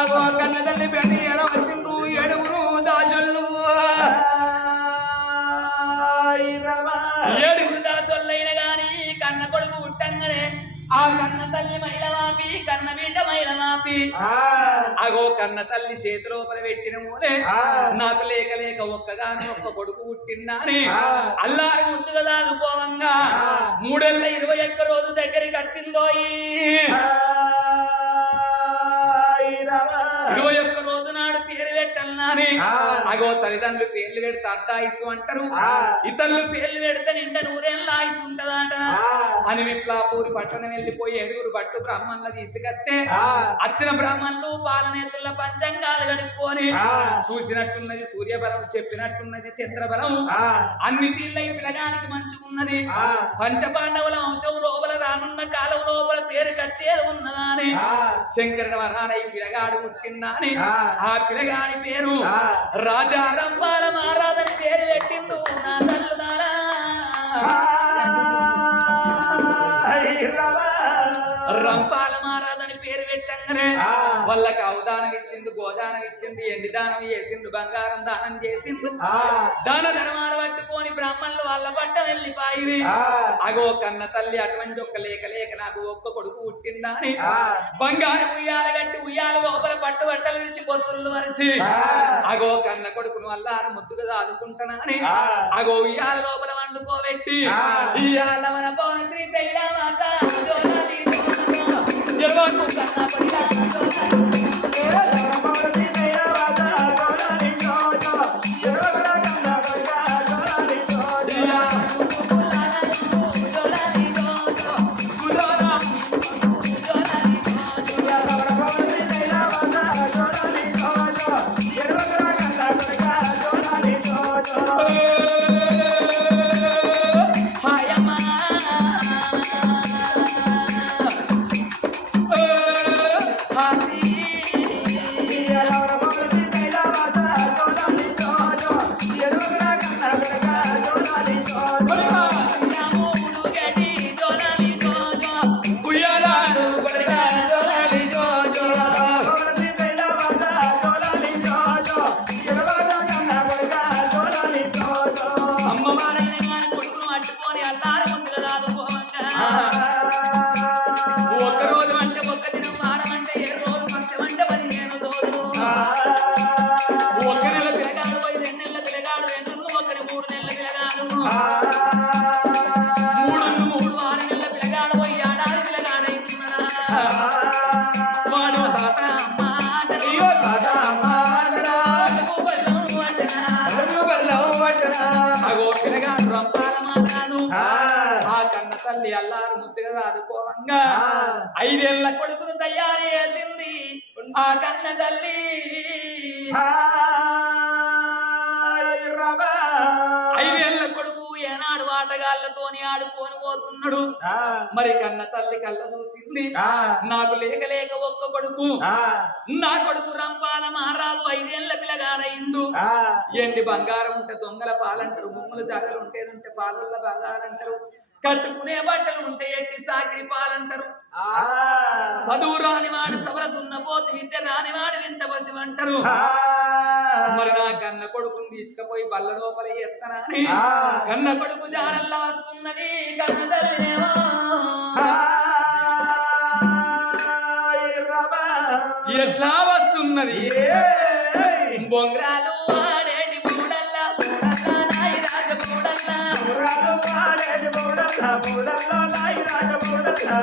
ఆగో కన్న తల్లి పెట్టి ఎలా వచ్చిండ్రు 7 దాచళ్ళు 7 దాసొల్లైన గాని కన్న కొడుకు పుట్టంగానే ఆ కన్న తల్లి మైల మాపి కన్న బిడ్డ మైల మాపి అగో కన్న తల్లి చేతి లోపల పెట్టిన మూలే నాకు లేక లేక ఒక్కగాను ఒక్క కొడుకు పుట్టిందని అల్లారి ముద్దుగా దాదుకోవంగా 3 ఏళ్ల 21 రోజు దగ్గరికి వచ్చిందోయి 21 రోజు నాడు పేరు పెట్టాలని అగో తల్లిదండ్రులు పేర్లు పెడితే అర్ధాయుసు అంటారు ఇతరులు పేర్లు పెడితే నిండా 100 ఏళ్ళ ఆయుసు ఉంటదట అని విప్లాపూరి పట్టణం వెళ్ళిపోయి 7 భట్టు బ్రాహ్మణుల తీసుకొస్తే వచ్చిన బ్రాహ్మణులు పాలనేతుల పంచంగాలు గడుక్కొని చూసినట్టున్నది సూర్యబలం చెప్పినట్టున్నది చంద్రబలం అన్ని తీళ్ళ ఈ పిల్లగానికి మంచుకున్నది పంచపాండవుల వంశం లోపల రానున్న కాలం లోపల పేరు కచ్చేది ఉన్నదా అని శంకరుడు వరాన ఈ పిల్లగాడు పుట్టిందని ఆ పిల్లగాడి పేరు రాజా రంపాల మహారాజని పేరు పెట్టిండు నా తల్లుదారా రంపాల మహారాజని పేరు పెట్టంగానే వాళ్ళకి అవదానం ఇచ్చిండు గోదానం ఇచ్చిండు ఎండి దానం చేసిండు బంగారం దానం చేసిండు దాన ధర్మాలు పట్టుకొని బ్రాహ్మణులు వాళ్ళ పట్ట వెళ్ళిపోయి అగో కన్న తల్లి అటువంటి ఒక్క లేక లేక నాకు ఒక్క కొడుకు పుట్టిందా అని బంగారు ఉయ్యాల గట్టి ఉయ్యాల లోపల పట్టు బట్టలు విడిచి పొత్తులు వరిచి అగో కన్న కొడుకును అల్లారు ముద్దుగా దాదుకుంటున్నా అని అగో ఉయ్యాల లోపల వండుకోబెట్టి ఇయ్యాల మన పవన శ్రీ శైలమాత జరువాకు కన్నా ఆ కన్న తల్లి అల్లారు ముద్దుగా ఆదుకోవంగా 5 ఏళ్ల కొడుకును తయారు చేసింది ఆ కన్న తల్లి 5 ఏళ్ల కొడుకు ఏనాడు ఆటగాళ్లతోని ఆడుకొని పోతున్నాడు మరి కన్న తల్లి కళ్ళ చూసింది నాకు లేక లేక ఒక్క కొడుకు నా కొడుకు రంపాల మహారాజు 5 ఏళ్ల పిల్లగాడయిండు ఎండి బంగారం ఉంటే దొంగల పాలంటారు ముమ్ముల జాగలు ఉంటే పాలల్ల బంగారంటారు కట్టుకునే బట్టలు ఉంటే ఎట్టి సాకిరి పాలంటారు చదువు రానివాడు సభల దున్నపోతు విద్య రానివాడు వింత పశువు అంటారు మరి నా కన్న కొడుకుని తీసుకుపోయి బల్ల లోపల ఎత్తనని కన్న కొడుకు జాడల్లా వస్తున్నది కన్న తల్లినేమో ఎట్లా వస్తున్నది బొంగరాలు ఆడేటి మూడల్లా నాయి రాజ మూడల్లా బొంగరాలు ఆడేటి మూడల్లా నాయి రాజ మూడల్లా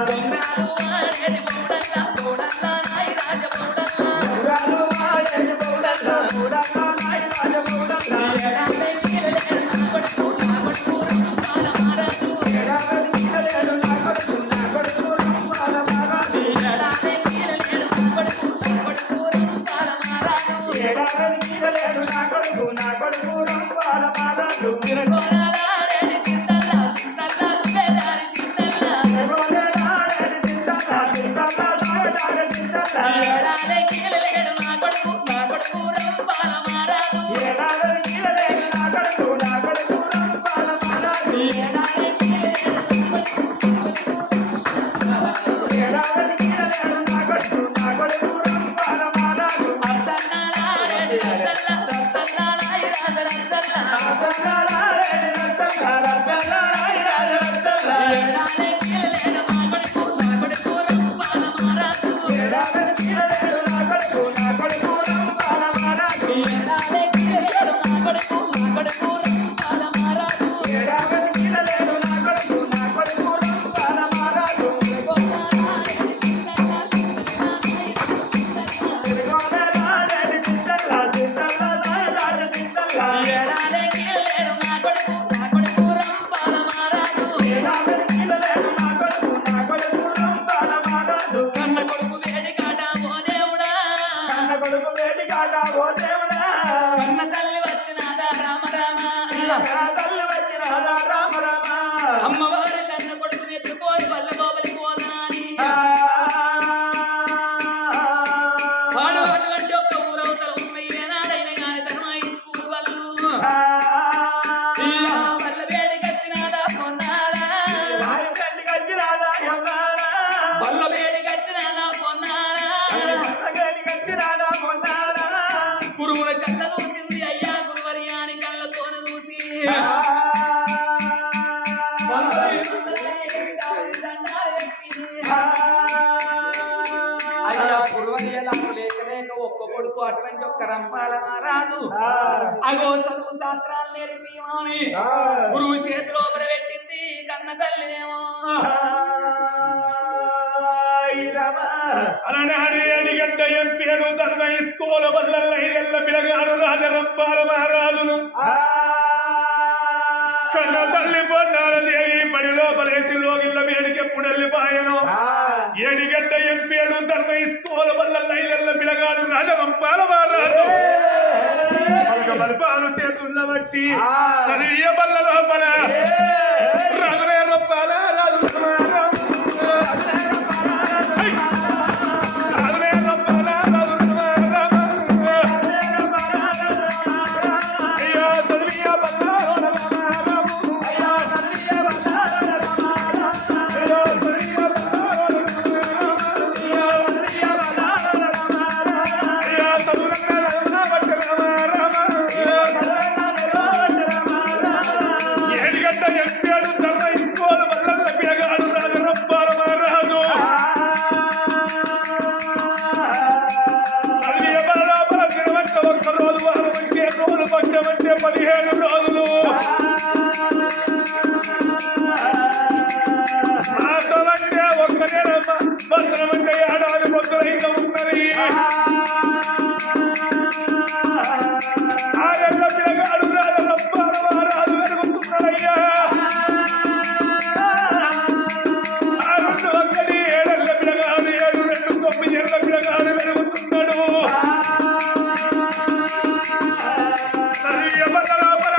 అమ్మవారి కన్న కొడుకుని ఎత్తుకోని వల్ల లోపలికి పోదాని వాడు అటువంటి ఒక్క ఊరవతల ఉన్న ఏనాడైనా గాని ధర్మాయి స్కూల్ వాళ్ళు వల్ల వేడికొచ్చినాదా పొన్నారా వల్ల వేడికొచ్చినాదా పొన్నారా గురువుల కళ్ళ చూసింది అయ్యా గురువర్యాని కళ్ళతోని చూసి అయ్యా గురువర్యాలకు లేక లేక ఒక్క కొడుకు అటువంటి ఒక్క రంపాల రాదు అగో చదువు శాస్త్రాలు నేర్పియమని గురువు చేతిలో పెట్టింది కన్న తల్లినేమో అలనాడు ఏడిగడ్డ ఎంపీడు ధర్మ స్కూల్ వల్ల 5 ఏళ్ల పిల్లగాడు రాజరంపాల మహారాజును కన్న తల్లి పొన్నాల దేవి బడి లోపలేసి లోగిళ్ళ వేడికి ఎప్పుడు వెళ్ళిపోయాను ఏడిగడ్డ ఎంపీడు ధర్మ స్కూల్ వల్ల 5 ఏళ్ల పిల్లగాడు రాజరంపాల మహారాజు బలపాలు చేతున్న బట్టి చదివియ బల్ల లోపల రఘులే రొప్పాల రాజు ఏడిగడ్డ ఎంపీ